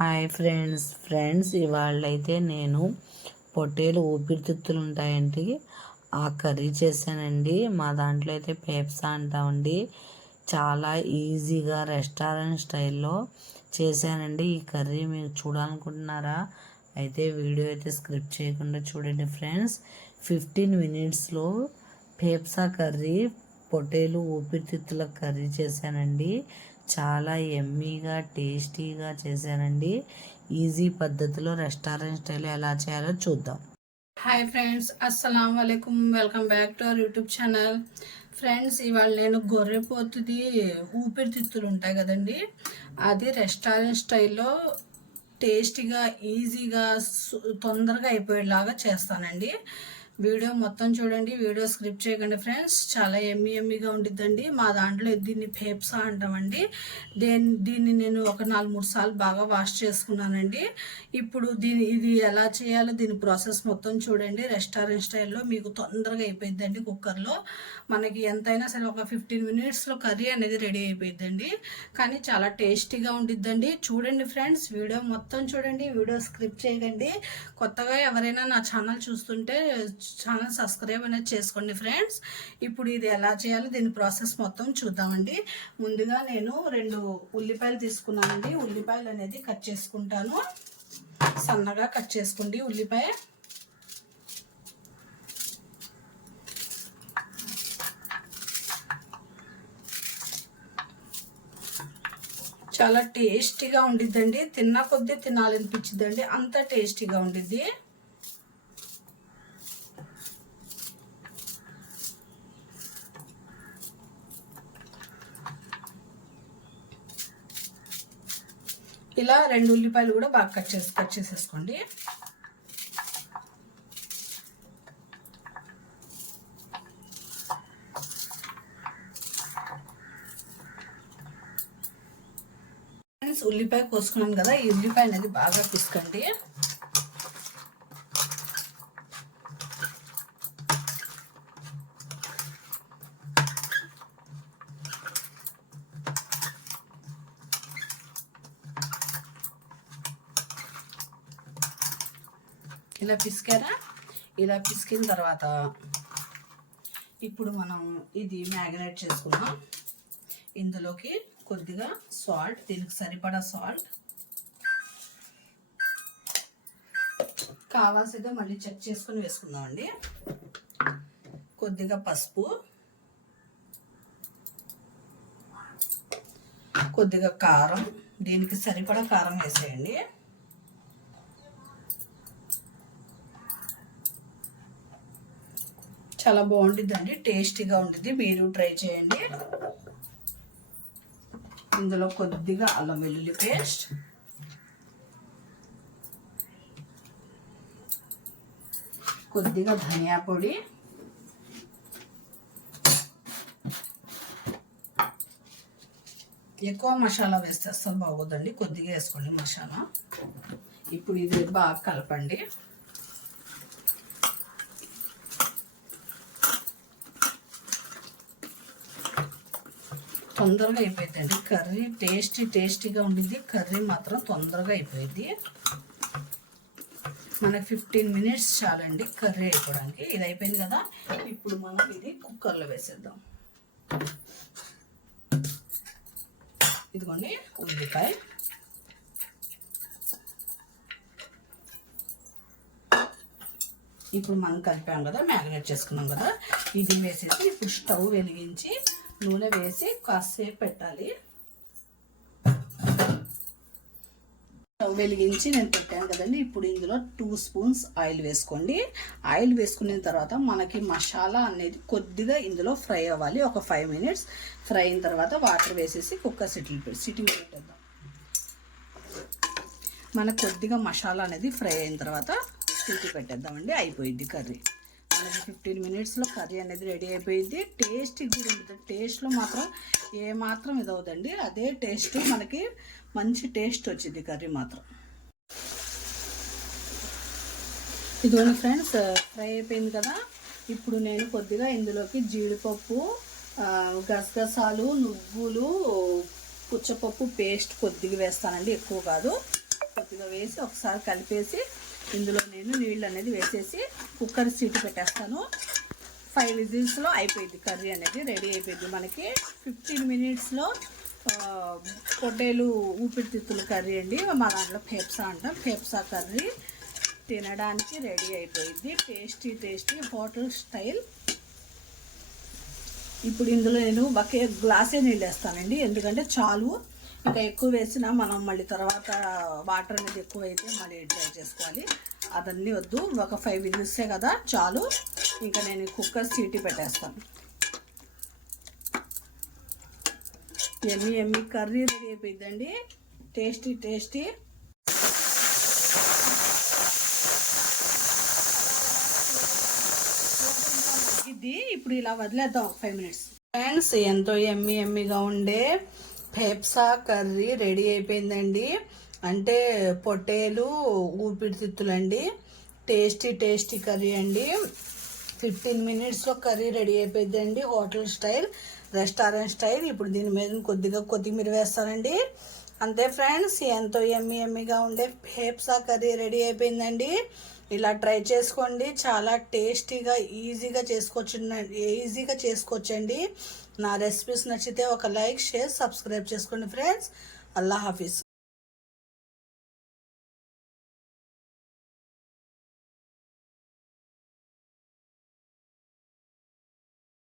Hi friends ఇవాళైతే నేను పొట్టేలు ఊపిరితిత్తులు ఉంటాయండి ఆ కర్రీ చేశానండి. మా దాంట్లో అయితే పేప్సా అంటామండి. చాలా ఈజీగా రెస్టారెంట్ స్టైల్లో చేశానండి. ఈ కర్రీ మీరు చూడాలనుకుంటున్నారా? అయితే వీడియో అయితే స్క్రిప్ట్ చేయకుండా చూడండి ఫ్రెండ్స్. 15 మినిట్స్లో పేప్సా కర్రీ, పొట్టేలు ఊపిరితిత్తుల కర్రీ చేశానండి. చాలా ఎమ్మీగా టేస్టీగా చేశానండి. ఈజీ పద్ధతిలో రెస్టారెంట్ స్టైల్ ఎలా చేయాలో చూద్దాం. హాయ్ ఫ్రెండ్స్, అస్సలం వాలేకుమ్. Welcome back to our YouTube channel. Friends, ఇవాళ నేను గొర్రెపోతుది ఊపిరితిత్తులు ఉంటాయి కదండి, అది రెస్టారెంట్ స్టైల్లో టేస్టీగా ఈజీగా తొందరగా అయిపోయేలాగా చేస్తానండి. వీడియో మొత్తం చూడండి, వీడియో స్క్రిప్ట్ చేయకండి ఫ్రెండ్స్. చాలా ఎమ్మీగా ఉండిద్దండి. మా దాంట్లో దీన్ని పేప్సా అంటామండి. దీన్ని నేను ఒక 4-3 సార్లు బాగా వాష్ చేసుకున్నానండి. ఇప్పుడు ఇది ఎలా చేయాలో దీని ప్రాసెస్ మొత్తం చూడండి. రెస్టారెంట్ స్టైల్లో మీకు తొందరగా అయిపోయిద్దండి. కుక్కర్లో మనకి ఎంతైనా సరే ఒక 15 మినిట్స్లో కర్రీ అనేది రెడీ అయిపోయిద్దండి. కానీ చాలా టేస్టీగా ఉండిద్దండి. చూడండి ఫ్రెండ్స్, వీడియో మొత్తం చూడండి, వీడియో స్క్రిప్ట్ చేయకండి. కొత్తగా ఎవరైనా నా ఛానల్ చూస్తుంటే ఛానల్ సబ్స్క్రైబ్ అనేది చేసుకోండి ఫ్రెండ్స్. ఇప్పుడు ఇది ఎలా చేయాలో దీని ప్రాసెస్ మొత్తం చూద్దామండి. ముందుగా నేను 2 ఉల్లిపాయలు తీసుకున్నానండి. ఉల్లిపాయలు అనేది కట్ చేసుకుంటాను. సన్నగా కట్ చేసుకోండి ఉల్లిపాయ. చాలా టేస్టీగా ఉండిద్దండి. తిన్న కొద్దీ తినాలనిపించిద్దండి, అంత టేస్టీగా ఉండిద్ది. ఇలా 2 ఉల్లిపాయలు కూడా బాగా కట్ చేసేసుకోండి. ఉల్లిపాయ కోసుకున్నాను కదా, ఈ ఉల్లిపాయ అనేది బాగా పిసకండి. ఇలా పిసికారా? ఇలా పిసికిన తర్వాత ఇప్పుడు మనం ఇది మ్యాగ్నేట్ చేసుకుందాం. ఇందులోకి కొద్దిగా సాల్ట్, దీనికి సరిపడా సాల్ట్ కావాల్సిందే మళ్ళీ చెక్ చేసుకుని వేసుకుందామండి. కొద్దిగా పసుపు, కొద్దిగా కారం, దీనికి సరిపడా కారం వేసేయండి. చాలా బాగుంటుందండి, టేస్టీగా ఉంటుంది, మీరు ట్రై చేయండి. ఇందులో కొద్దిగా అల్లం వెల్లుల్లి పేస్ట్, కొద్దిగా ధనియా పొడి, ఎక్కువ మసాలా వేస్తే అస్సలు బాగోదండి, కొద్దిగా వేసుకోండి మసాలా. ఇప్పుడు ఇది బాగా కలపండి. తొందరగా అయిపోయిందండి కర్రీ, టేస్టీగా ఉండింది. కర్రీ మాత్రం తొందరగా అయిపోయింది. మనకి 15 మినిట్స్ చాలండి కర్రీ అయిపోవడానికి. ఇది అయిపోయింది కదా, ఇప్పుడు మనం ఇది కుక్కర్లో వేసేద్దాం. ఇదిగోండి ఉల్లిపాయ, ఇప్పుడు మనం కలిపాం కదా, మ్యాగ్నేట్ చేసుకున్నాం కదా, ఇది వేసేసి ఇప్పుడు స్టవ్ వెలిగించి నూనె వేసి కాసేపు పెట్టాలి. స్టవ్ వెలిగించి నేను పెట్టాను కదండి. ఇప్పుడు ఇందులో 2 స్పూన్స్ ఆయిల్ వేసుకోండి. ఆయిల్ వేసుకున్న తర్వాత మనకి మసాలా అనేది కొద్దిగా ఇందులో ఫ్రై అవ్వాలి. ఒక 5 మినిట్స్ ఫ్రై అయిన తర్వాత వాటర్ వేసేసి కుక్కర్ సిట్టింగ్ పెట్టేద్దాం. మనకు కొద్దిగా మసాలా అనేది ఫ్రై అయిన తర్వాత సిటీ పెట్టేద్దామండి. అయిపోయింది కర్రీ. మనకి 15 మినిట్స్లో కర్రీ అనేది రెడీ అయిపోయింది. టేస్ట్ కూడా ఉంటుంది. టేస్ట్లో మాత్రం ఏమాత్రం ఇదవుదండి, అదే టేస్ట్, మనకి మంచి టేస్ట్ వచ్చింది కర్రీ మాత్రం. ఇదిగోండి ఫ్రెండ్స్, ఫ్రై అయిపోయింది కదా. ఇప్పుడు నేను కొద్దిగా ఇందులోకి జీడిపప్పు, గసగసాలు, నువ్వులు, పుచ్చపప్పు పేస్ట్ కొద్దిగా వేస్తానండి, ఎక్కువ కాదు. కొద్దిగా వేసి ఒకసారి కలిపేసి ఇందులో నేను నీళ్ళు అనేది వేసేసి కుక్కర్ సీటు పెట్టేస్తాను. 5 విజిల్స్లో అయిపోయింది. కర్రీ అనేది రెడీ అయిపోయింది. మనకి 15 మినిట్స్లో పొట్టేలు ఊపిరితిత్తుల కర్రీ అండి. మా దాంట్లో ఫేప్సా అంటాం. ఫేప్సా కర్రీ తినడానికి రెడీ అయిపోయింది. Tasty hotel style. ఇప్పుడు ఇందులో నేను గ్లాసే నీళ్ళు వేస్తానండి, ఎందుకంటే చాలు. ఇంకా ఎక్కువ వేసినా మనం మళ్ళీ తర్వాత వాటర్ అనేది ఎక్కువ అయితే మళ్ళీ ట్రై చేసుకోవాలి. అదన్నీ వద్దు, ఒక 5 విజిల్సే కదా చాలు. ఇంకా నేను కుక్కర్ సీటీ పెట్టేస్తాను. ఎమ్మి కర్రీ రెడీ అయిపోయిందండి. టేస్టీ. ఇది ఇప్పుడు ఇలా వదిలేద్దాం 5 మినిట్స్. ఫ్రెండ్స్, ఎంతో ఎమ్మిగా ఉండే ఫేప్సా కర్రీ రెడీ అయిపోయిందండి. అంటే పొట్టేలు ఊపిరితిత్తులండి. టేస్టీ కర్రీ అండి. 15 మినిట్స్లో కర్రీ రెడీ అయిపోయిందండి. Hotel style, restaurant style. ఇప్పుడు దీని మీద కొద్దిగా కొత్తిమీర వేస్తానండి. అంతే ఫ్రెండ్స్, ఎంతో ఎమ్మిగా ఉండే ఫేప్సా కర్రీ రెడీ అయిపోయిందండి. ఇలా ట్రై చేసుకోండి. చాలా టేస్టీగా ఈజీగా చేసుకోవచ్చండి. నా రెసిపీస్ నచ్చితే ఒక లైక్, షేర్, సబ్స్క్రైబ్ చేసుకోండి ఫ్రెండ్స్. అల్లా హాఫీజ్.